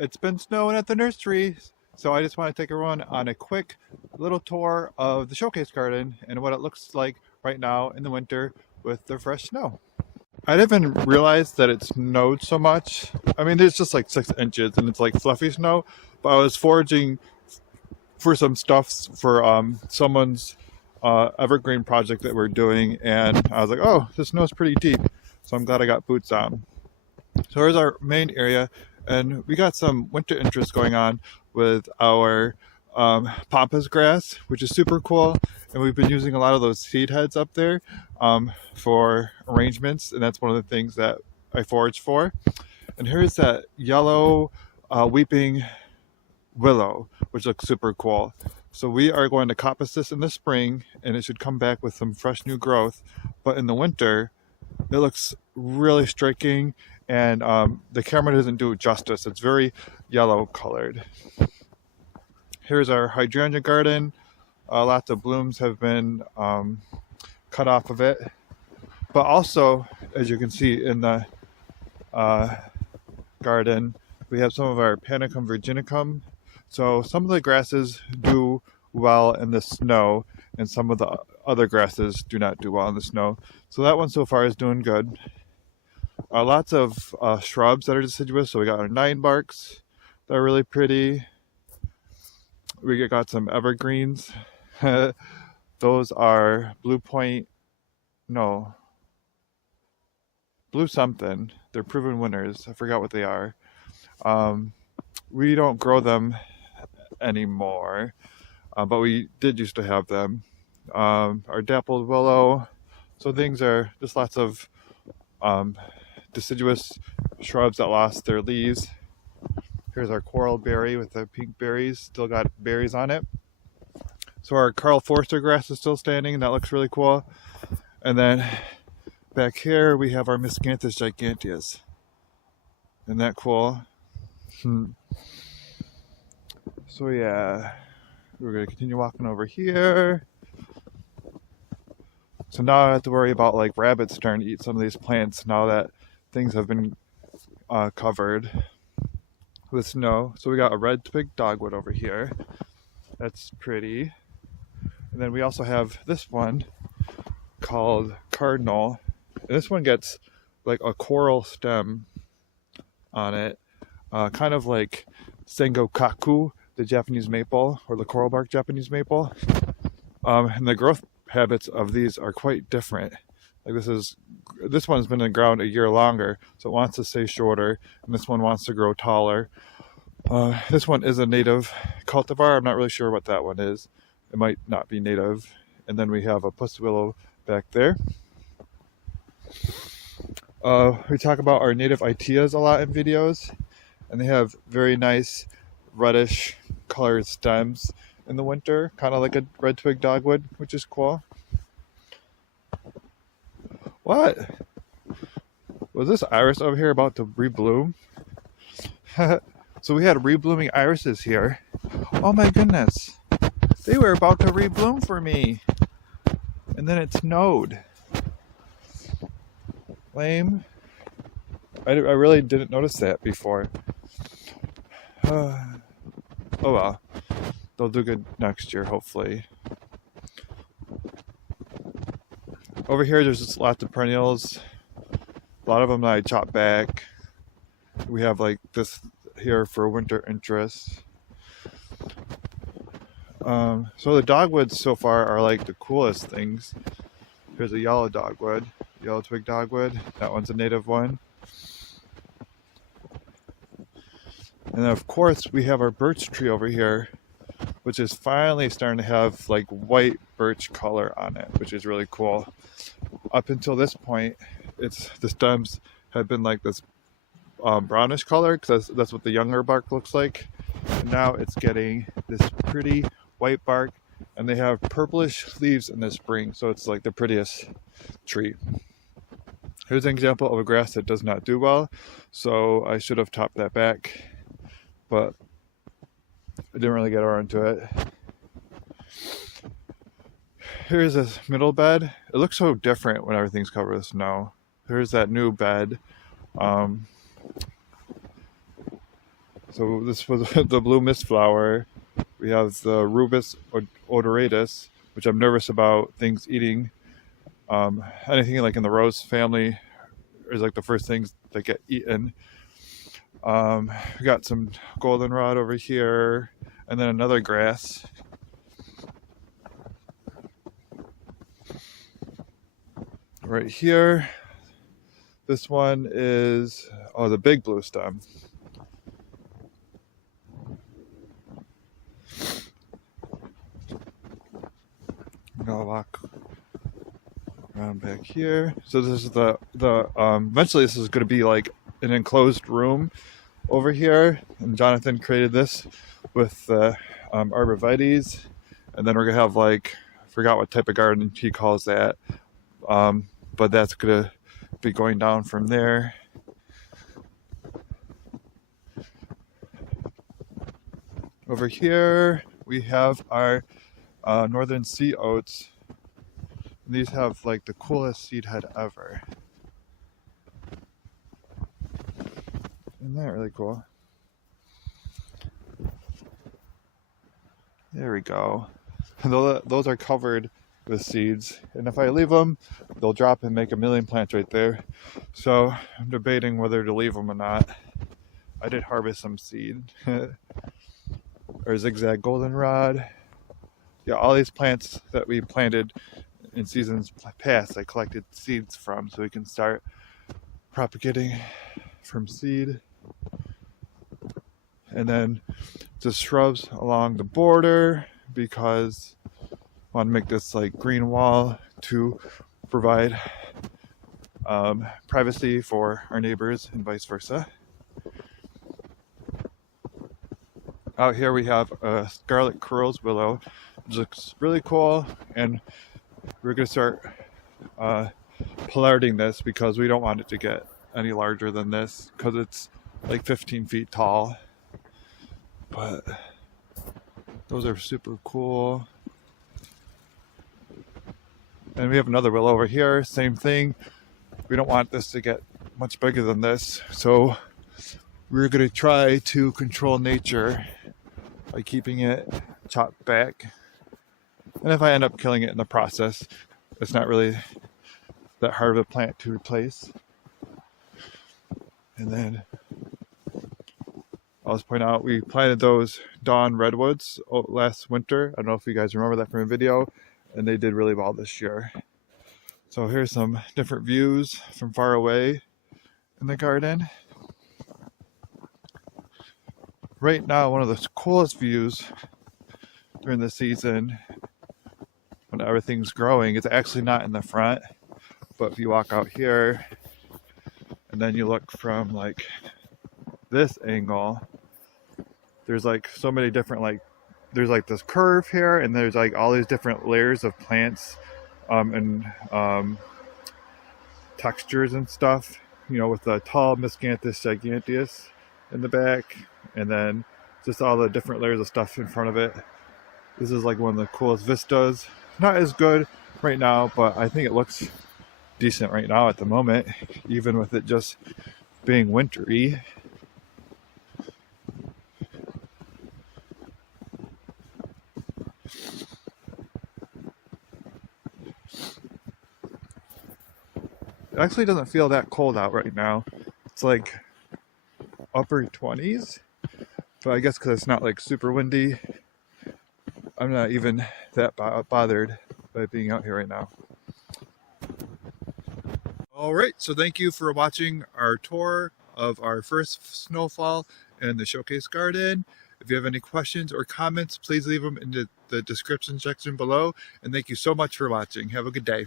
It's been snowing at the nursery, so I just want to take everyone on a quick little tour of the showcase garden and what it looks like right now in the winter with the fresh snow. I didn't even realize that it snowed so much. I mean, there's just like 6 inches and it's like fluffy snow, but I was foraging for some stuff for someone's evergreen project that we're doing, and I was like, oh, this snow's pretty deep, so I'm glad I got boots on. So here's our main area, and we got some winter interest going on with our pampas grass, which is super cool. And we've been using a lot of those seed heads up there for arrangements, and that's one of the things that I forage for. And here's that yellow weeping willow, which looks super cool. So we are going to coppice this in the spring, and it should come back with some fresh new growth. But in the winter, it looks really striking, and the camera doesn't do it justice. It's very yellow colored. Here's our hydrangea garden. Lots of blooms have been cut off of it. But also, as you can see in the garden, we have some of our panicum virginicum. So some of the grasses do well in the snow, and some of the other grasses do not do well in the snow. So that one so far is doing good. Lots of shrubs that are deciduous. So we got our 9-barks that are really pretty. We got some evergreens. Those are blue something. They're proven winners. I forgot what they are. We don't grow them anymore, but we did used to have them. Our dappled willow. So things are just lots of deciduous shrubs that lost their leaves. Here's our coral berry with the pink berries, still got berries on it. So our Carl Forster grass is still standing, and that looks really cool. And then back here we have our Miscanthus giganteus. Isn't that cool? So yeah, we're going to continue walking over here. So now I don't have to worry about like rabbits starting to eat some of these plants now that things have been covered with snow. So we got a red twig dogwood over here. That's pretty. And then we also have this one called cardinal. And this one gets like a coral stem on it, kind of like sengokaku, the Japanese maple, or the coral bark Japanese maple. And the growth habits of these are quite different. Like this one's been in the ground a year longer, so it wants to stay shorter, and this one wants to grow taller. This one is a native cultivar. I'm not really sure what that one is. It might not be native. And then we have a pussy willow back there. We talk about our native Iteas a lot in videos, and they have very nice reddish colored stems in the winter, kind of like a red twig dogwood, which is cool. What? Was this iris over here about to rebloom? So we had reblooming irises here. Oh my goodness. They were about to rebloom for me. And then it snowed. Lame. I really didn't notice that before. Oh well. They'll do good next year, hopefully. Over here, there's just lots of perennials. A lot of them that I chop back. We have like this here for winter interest. So the dogwoods so far are like the coolest things. Here's a yellow dogwood, yellow twig dogwood. That one's a native one. And then of course we have our birch tree over here, which is finally starting to have like white birch color on it, which is really cool. Up until this point, the stems have been like this brownish color, because that's what the younger bark looks like. And now it's getting this pretty white bark, and they have purplish leaves in the spring, so it's like the prettiest tree. Here's an example of a grass that does not do well, so I should have topped that back, but I didn't really get around to it. Here's this middle bed. It looks so different when everything's covered with snow. Here's that new bed. So this was the blue mist flower. We have the rubus odoratus, which I'm nervous about things eating. Anything like in the rose family is like the first things that get eaten. We got some goldenrod over here, and then another grass. Right here, this one is, oh, the big blue stem. I'm gonna walk around back here. So this is the eventually this is going to be like an enclosed room over here, and Jonathan created this with the arborvitaes, and then we're gonna have like, I forgot what type of garden he calls that, but that's gonna be going down from there. Over here we have our northern sea oats. These have like the coolest seed head ever. Isn't that really cool? There we go. Those are covered with seeds, and if I leave them, they'll drop and make a million plants right there. So I'm debating whether to leave them or not. I did harvest some seed. Or zigzag goldenrod. Yeah, all these plants that we planted in seasons past, I collected seeds from, so we can start propagating from seed. And then just shrubs along the border, because I want to make this like green wall to provide privacy for our neighbors and vice versa. Out here we have a scarlet curls willow, which looks really cool, and we're going to start pollarding this because we don't want it to get any larger than this, because it's like 15 feet tall. But those are super cool. And we have another willow over here, same thing. We don't want this to get much bigger than this, so we're going to try to control nature by keeping it chopped back. And if I end up killing it in the process, it's not really that hard of a plant to replace. And then I'll just point out, we planted those dawn redwoods last winter. I don't know if you guys remember that from a video, and they did really well this year. So here's some different views from far away in the garden. Right now, one of the coolest views during the season when everything's growing is actually not in the front, but if you walk out here and then you look from like this angle, there's like so many different, like there's like this curve here, and there's like all these different layers of plants and textures and stuff, you know, with the tall Miscanthus giganteus in the back, and then just all the different layers of stuff in front of it. This is like one of the coolest vistas. Not as good right now, but I think it looks decent right now at the moment, even with it just being wintry. It actually doesn't feel that cold out right now. It's like upper 20s, but I guess because it's not like super windy, I'm not even that bothered by being out here right now. Alright, so thank you for watching our tour of our first snowfall in the showcase garden. If you have any questions or comments, please leave them in the description section below. And thank you so much for watching. Have a good day.